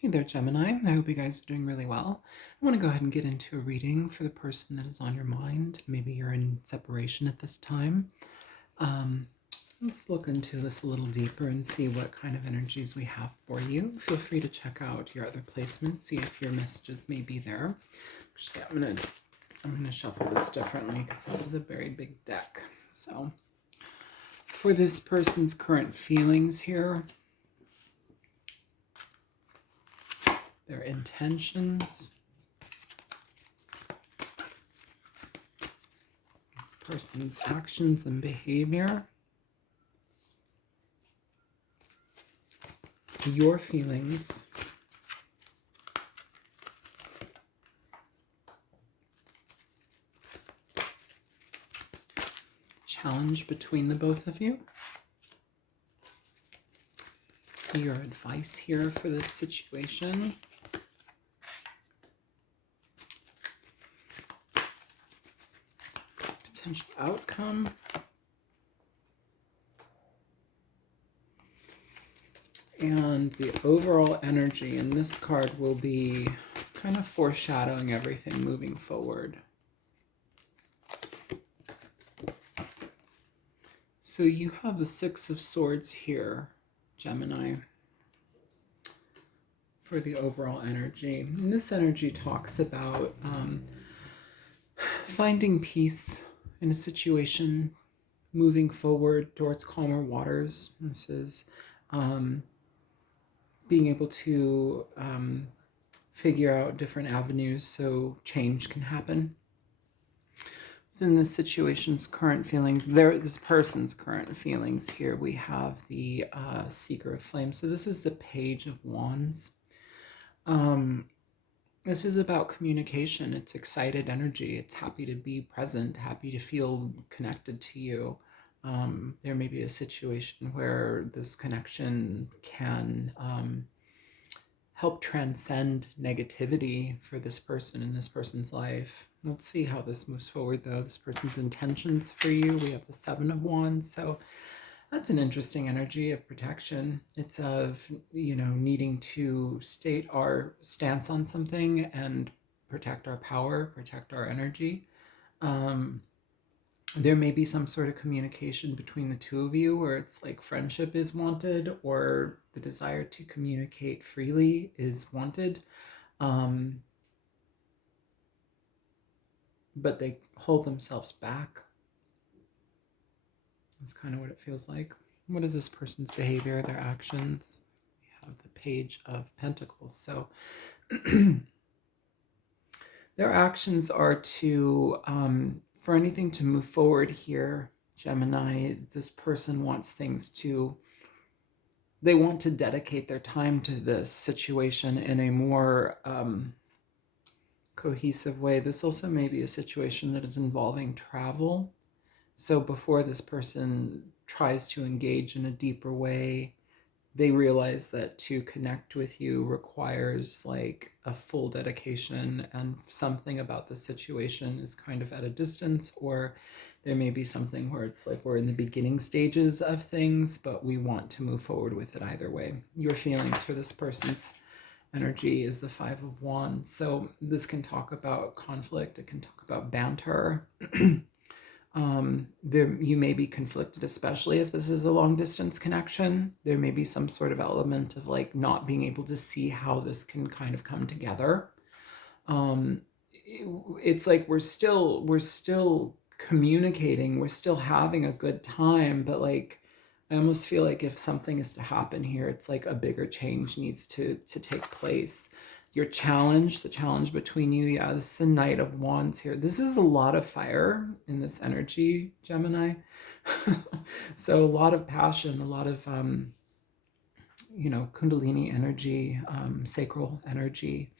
Hey there, Gemini. I hope you guys are doing really well. I want to go ahead and get into a reading for the person that is on your mind. Maybe you're in separation at this time. Um, let's look into this a little deeper and see what kind of energies we have for you. Feel free to check out your other placements, see if your messages may be there. I'm gonna shuffle this differently because this is a very big deck. So, for this person's current feelings here, their intentions, this person's actions and behavior, your feelings, challenge between the both of you, your advice here for this situation, potential outcome, and the overall energy in this card will be kind of foreshadowing everything moving forward. So you have the Six of Swords here, Gemini, for the overall energy. And this energy talks about finding peace in a situation, moving forward towards calmer waters. This is being able to figure out different avenues so change can happen. Within this situation's current feelings, this person's current feelings here, we have the Seeker of Flame. So this is the Page of Wands. This is about communication. It's excited energy. It's happy to be present, happy to feel connected to you. There may be a situation where this connection can help transcend negativity for this person in this person's life. Let's see how this moves forward, though. This person's intentions for you. We have the Seven of Wands. So that's an interesting energy of protection. It's of, needing to state our stance on something and protect our power, protect our energy. There may be some sort of communication between the two of you where it's like friendship is wanted or the desire to communicate freely is wanted. But they hold themselves back. That's kind of what it feels like. What is this person's behavior, their actions? We have the Page of Pentacles. So their actions are to, for anything to move forward here, Gemini, this person wants things to, they want to dedicate their time to this situation in a more cohesive way. This also may be a situation that is involving travel. So before this person tries to engage in a deeper way, they realize that to connect with you requires like a full dedication, and something about the situation is kind of at a distance, or there may be something where it's like we're in the beginning stages of things, but we want to move forward with it either way. Your feelings for this person's energy is the Five of Wands. So this can talk about conflict. It can talk about banter. You may be conflicted, especially if this is a long distance connection. There may be some sort of element of like not being able to see how this can kind of come together. It's like we're still communicating, we're still having a good time, but like I almost feel like if something is to happen here, it's like a bigger change needs to take place. Your challenge, the challenge between you, yeah, this is the Knight of Wands here. This is a lot of fire in this energy, Gemini. So a lot of passion, a lot of, Kundalini energy, sacral energy.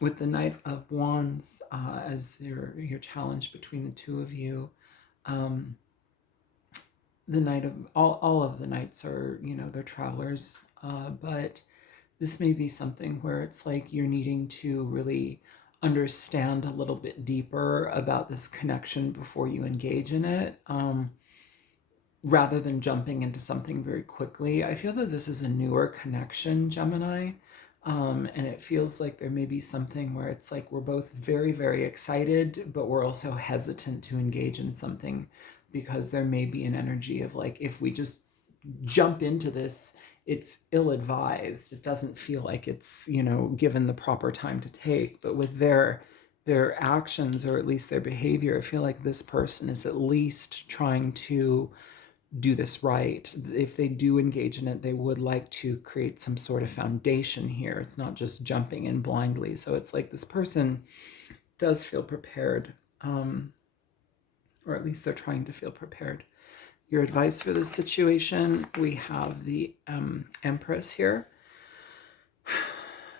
With the Knight of Wands as your challenge between the two of you. The Knight of, all of the Knights are, they're travelers, but this may be something where it's like you're needing to really understand a little bit deeper about this connection before you engage in it, rather than jumping into something very quickly. I feel that this is a newer connection, Gemini. And it feels like there may be something where it's like we're both very, very excited, but we're also hesitant to engage in something because there may be an energy of like, if we just jump into this, it's ill-advised. It doesn't feel like it's, given the proper time to take. But with their actions, or at least their behavior, I feel like this person is at least trying to do this right. If they do engage in it, they would like to create some sort of foundation here. It's not just jumping in blindly. So it's like this person does feel prepared, or at least they're trying to feel prepared. Your advice for this situation, we have the Empress here.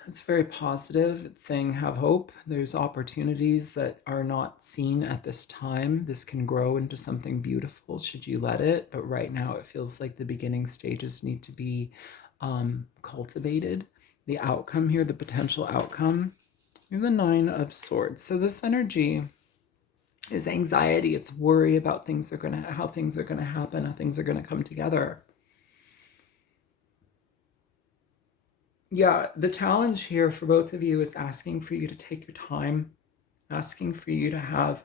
It's very positive. It's saying have hope. There's opportunities that are not seen at this time. This can grow into something beautiful should you let it. But right now it feels like the beginning stages need to be cultivated. The outcome here, the potential outcome, you're the Nine of Swords. So this energy is anxiety. It's worry about how things are gonna happen, how things are gonna come together. Yeah, the challenge here for both of you is asking for you to take your time, asking for you to have,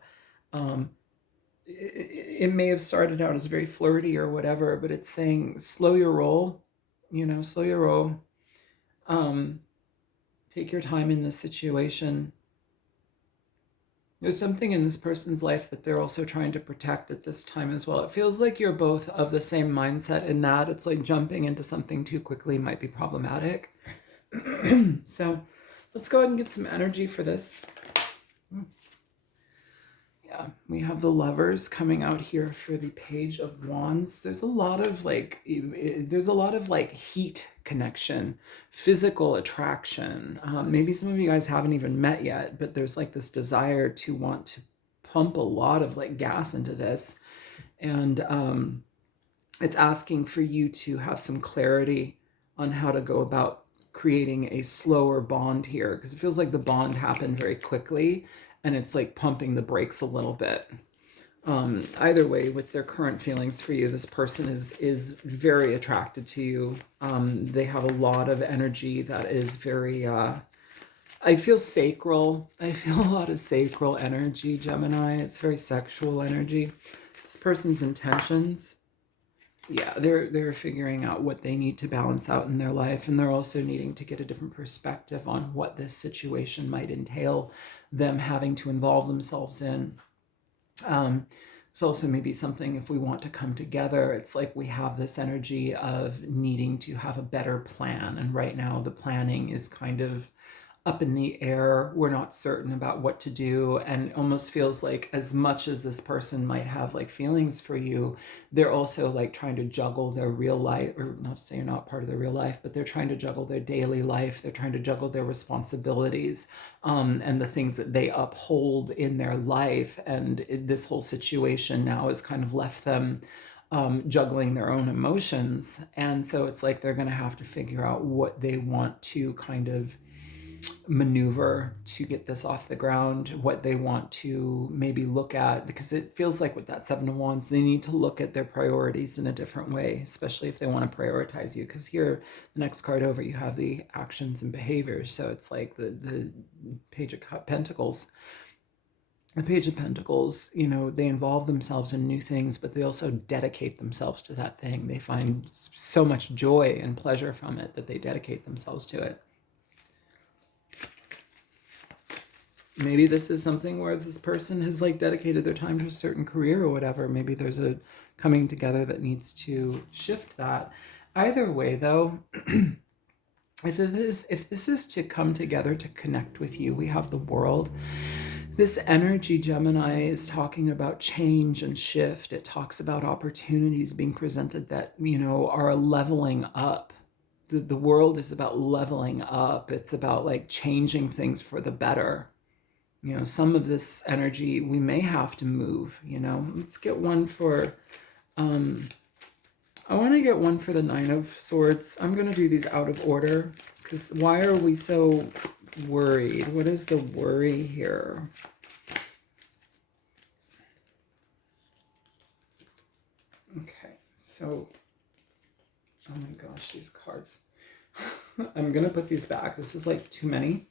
it may have started out as very flirty or whatever, but it's saying slow your roll, slow your roll. Take your time in this situation. There's something in this person's life that they're also trying to protect at this time as well. It feels like you're both of the same mindset in that it's like jumping into something too quickly might be problematic. So let's go ahead and get some energy for this. Yeah, we have the Lovers coming out here for the Page of Wands. There's a lot of heat connection, physical attraction. Maybe some of you guys haven't even met yet, but there's like this desire to want to pump a lot of like gas into this. And it's asking for you to have some clarity on how to go about creating a slower bond here, because it feels like the bond happened very quickly and it's like pumping the brakes a little bit. Either way, with their current feelings for you, this person is very attracted to you. They have a lot of energy that is very, I feel sacral. I feel a lot of sacral energy, Gemini. It's very sexual energy. This person's intentions, yeah, they're figuring out what they need to balance out in their life, and they're also needing to get a different perspective on what this situation might entail them having to involve themselves in. It's also maybe something, if we want to come together, it's like we have this energy of needing to have a better plan, and right now the planning is kind of up in the air. We're not certain about what to do, and it almost feels like as much as this person might have like feelings for you, they're also like trying to juggle their real life, or not to say you're not part of their real life, but they're trying to juggle their daily life. They're trying to juggle their responsibilities, and the things that they uphold in their life. And this whole situation now has kind of left them juggling their own emotions. And so it's like they're going to have to figure out what they want to kind of maneuver to get this off the ground, what they want to maybe look at, because it feels like with that Seven of Wands, they need to look at their priorities in a different way, especially if they want to prioritize you. Because here, the next card over, you have the actions and behaviors. So it's like the Page of Pentacles. The Page of Pentacles, they involve themselves in new things, but they also dedicate themselves to that thing. They find so much joy and pleasure from it that they dedicate themselves to it. Maybe this is something where this person has like dedicated their time to a certain career or whatever. Maybe there's a coming together that needs to shift that. Either way, though, if this is to come together to connect with you, we have the World. This energy, Gemini, is talking about change and shift. It talks about opportunities being presented that, are leveling up. The World is about leveling up. It's about like changing things for the better. Some of this energy, we may have to move, Let's get one for, I want to get one for the Nine of Swords. I'm going to do these out of order, because why are we so worried? What is the worry here? Okay, so, oh my gosh, these cards. I'm going to put these back. This is like too many.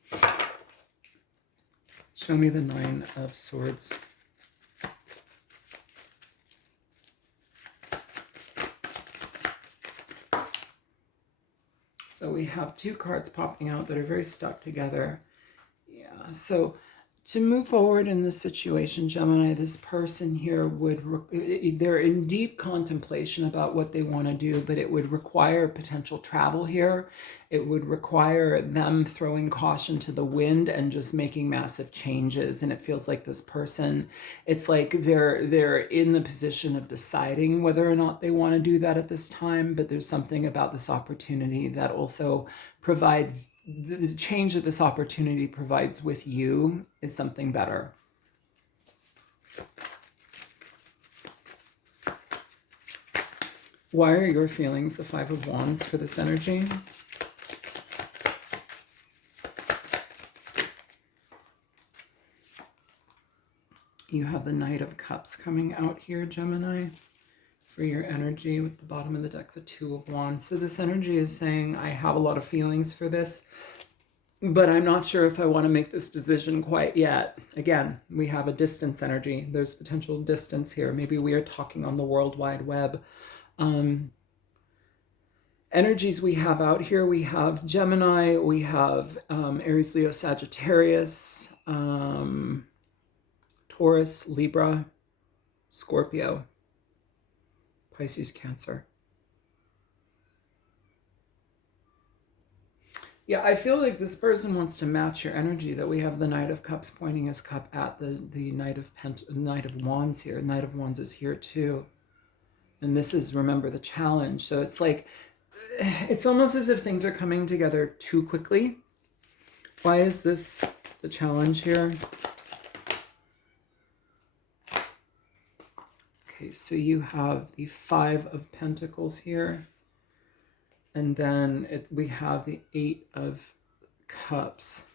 Show me the 9 of Swords. So we have 2 cards popping out that are very stuck together. Yeah, so to move forward in this situation, Gemini, this person here they're in deep contemplation about what they want to do, but it would require potential travel here. It would require them throwing caution to the wind and just making massive changes. And it feels like this person, it's like they're in the position of deciding whether or not they want to do that at this time, but there's something about this opportunity that also provides the change that this opportunity provides with you is something better. Why are your feelings the 5 of Wands for this energy? You have the Knight of Cups coming out here, Gemini, for your energy with the bottom of the deck, the 2 of Wands. So this energy is saying, I have a lot of feelings for this, but I'm not sure if I want to make this decision quite yet. Again, we have a distance energy. There's potential distance here. Maybe we are talking on the World Wide Web. Energies we have out here, we have Gemini, we have Aries, Leo, Sagittarius, Taurus, Libra, Scorpio, Pisces, Cancer. Yeah, I feel like this person wants to match your energy, that we have the Knight of Cups pointing his cup at the Knight of Wands here. Knight of Wands is here too. And this is, remember, the challenge. So it's like, it's almost as if things are coming together too quickly. Why is this the challenge here? Okay, so you have the 5 of Pentacles here. And then we have the 8 of Cups.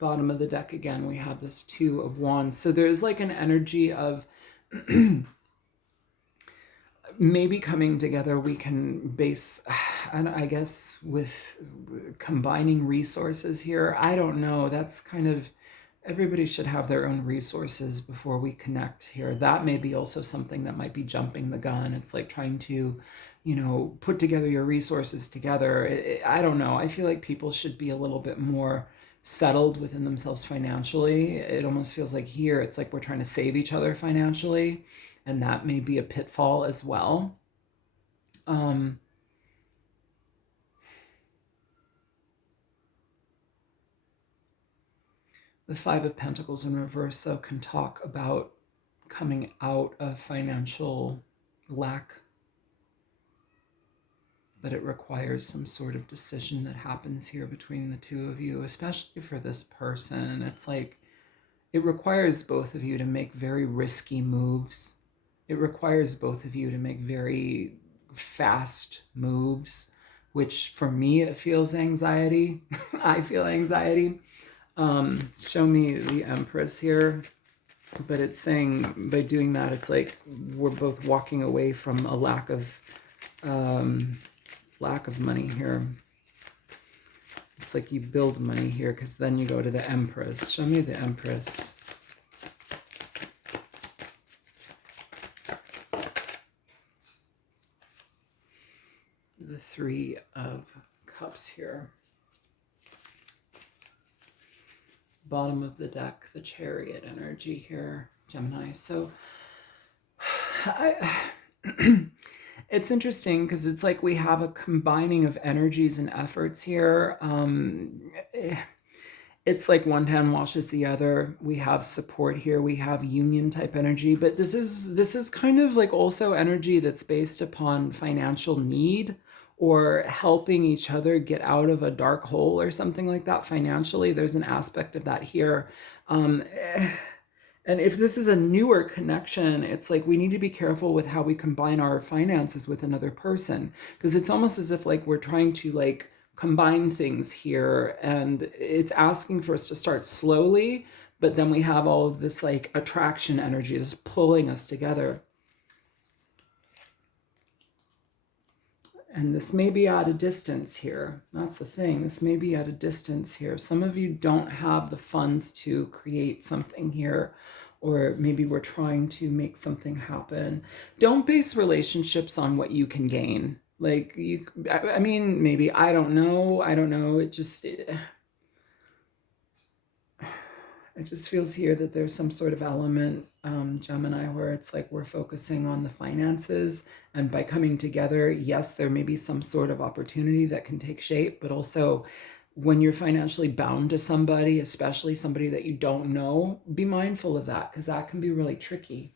Bottom of the deck again, we have this 2 of Wands. So there's like an energy of maybe coming together. We can base, and I guess with combining resources here. I don't know. That's kind of, everybody should have their own resources before we connect here. That may be also something that might be jumping the gun. It's like trying to, you know, put together your resources together. I don't know. I feel like people should be a little bit more settled within themselves financially. It almost feels like here, it's like we're trying to save each other financially. And that may be a pitfall as well. The 5 of Pentacles in reverse, so can talk about coming out of financial lack, but it requires some sort of decision that happens here between the 2 of you, especially for this person. It's like it requires both of you to make very risky moves. It requires both of you to make very fast moves, which for me, it feels anxiety. I feel anxiety. Show me the Empress here. But it's saying by doing that, it's like we're both walking away from a lack of money here. It's like you build money here because then you go to the Empress. Show me the Empress. The 3 of Cups here. Bottom of the deck, the Chariot energy here, Gemini. So it's interesting because it's like we have a combining of energies and efforts here. It's like one hand washes the other. We have support here. We have union type energy, but this is kind of like also energy that's based upon financial need or helping each other get out of a dark hole or something like that financially. There's an aspect of that here. And if this is a newer connection, it's like we need to be careful with how we combine our finances with another person, because it's almost as if like we're trying to like combine things here, and it's asking for us to start slowly, but then we have all of this like attraction energy just pulling us together. And this may be at a distance here. That's the thing. This may be at a distance here. Some of you don't have the funds to create something here, or maybe we're trying to make something happen. Don't base relationships on what you can gain. Like I mean, maybe, I don't know. It just feels here that there's some sort of element, Gemini, where it's like we're focusing on the finances, and by coming together, yes, there may be some sort of opportunity that can take shape, but also when you're financially bound to somebody, especially somebody that you don't know, be mindful of that, because that can be really tricky.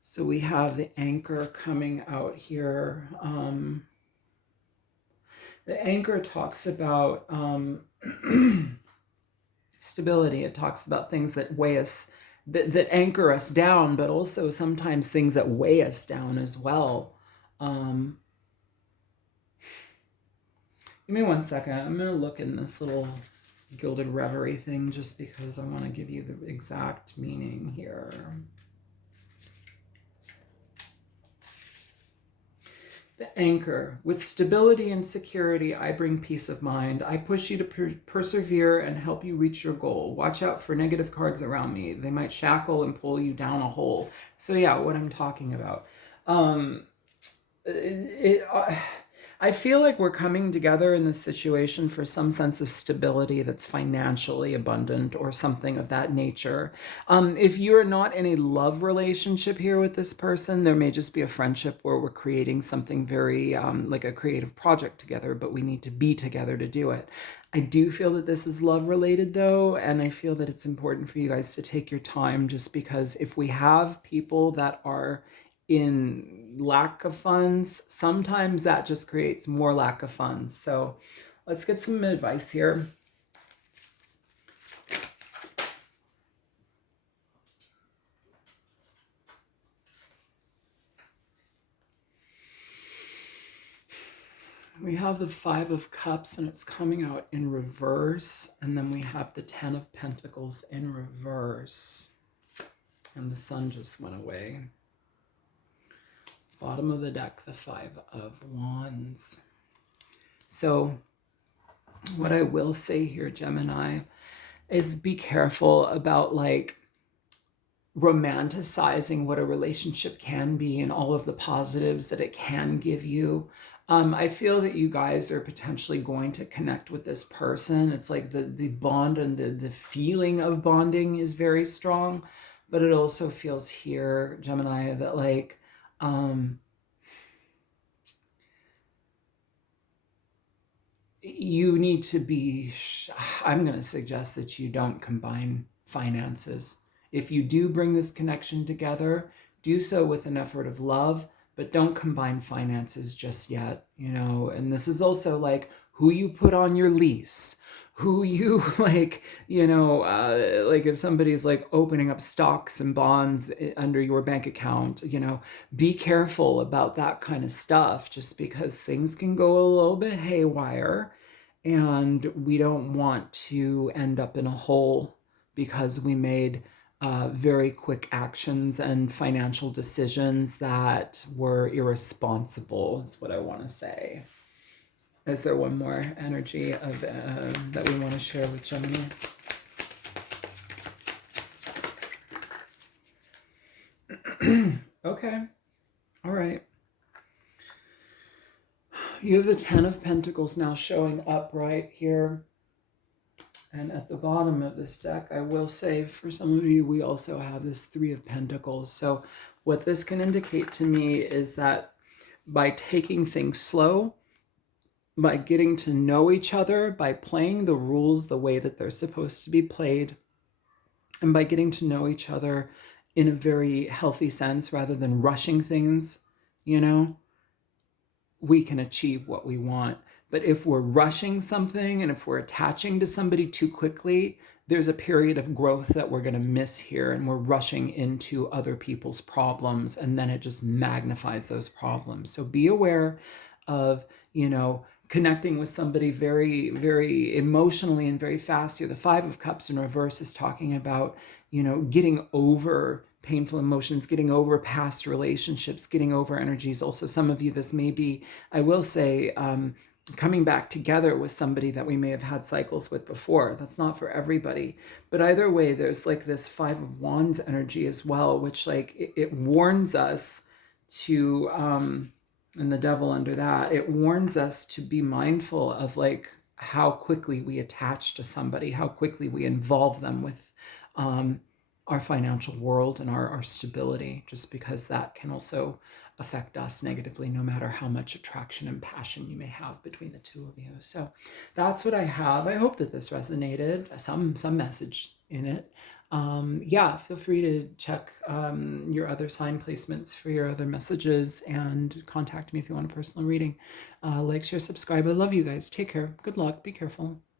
So we have the anchor coming out here. The anchor talks about stability. It talks about things that weigh us, that anchor us down, but also sometimes things that weigh us down as well. Give me 1 second. I'm going to look in this little Gilded Reverie thing just because I want to give you the exact meaning here. The anchor. With stability and security, I bring peace of mind. I push you to persevere and help you reach your goal. Watch out for negative cards around me. They might shackle and pull you down a hole. So yeah, what I'm talking about. I feel like we're coming together in this situation for some sense of stability that's financially abundant or something of that nature. If you're not in a love relationship here with this person, there may just be a friendship where we're creating something very like a creative project together, but we need to be together to do it. I do feel that this is love related though, and I feel that it's important for you guys to take your time, just because if we have people that are in lack of funds, sometimes that just creates more lack of funds. So let's get some advice here. We have the 5 of Cups and it's coming out in reverse, and then we have the 10 of Pentacles in reverse, and the Sun just went away. Bottom of the deck, the 5 of Wands. So what I will say here, Gemini, is be careful about like romanticizing what a relationship can be and all of the positives that it can give you. I feel that you guys are potentially going to connect with this person. It's like the bond and the feeling of bonding is very strong, but it also feels here, Gemini, that like, you need to be, I'm going to suggest that you don't combine finances. If you do bring this connection together, do so with an effort of love, but don't combine finances just yet, you know. And this is also like who you put on your lease, who you like, you know, like if somebody's like opening up stocks and bonds under your bank account, you know, be careful about that kind of stuff, just because things can go a little bit haywire, and we don't want to end up in a hole because we made very quick actions and financial decisions that were irresponsible, is what I want to say. Is there one more energy of that we want to share with Gemini? Okay. All right. You have the 10 of Pentacles now showing up right here. And at the bottom of this deck, I will say for some of you, we also have this 3 of Pentacles. So what this can indicate to me is that by taking things slow, by getting to know each other, by playing the rules the way that they're supposed to be played, and by getting to know each other in a very healthy sense rather than rushing things, you know, we can achieve what we want. But if we're rushing something and if we're attaching to somebody too quickly, there's a period of growth that we're going to miss here, and we're rushing into other people's problems, and then it just magnifies those problems. So be aware of, you know, connecting with somebody very, very emotionally and very fast here. The Five of Cups in reverse is talking about, getting over painful emotions, getting over past relationships, getting over energies. Also, some of you, this may be, I will say, coming back together with somebody that we may have had cycles with before. That's not for everybody. But either way, there's like this Five of Wands energy as well, which like it warns us to and the devil under that, it warns us to be mindful of like how quickly we attach to somebody, how quickly we involve them with um, our financial world and our stability, just because that can also affect us negatively, no matter how much attraction and passion you may have between the two of you. So that's what I have. I hope that this resonated, some message in it. Yeah, feel free to check your other sign placements for your other messages and contact me if you want a personal reading. Like, share, subscribe. I love you guys. Take care. Good luck. Be careful.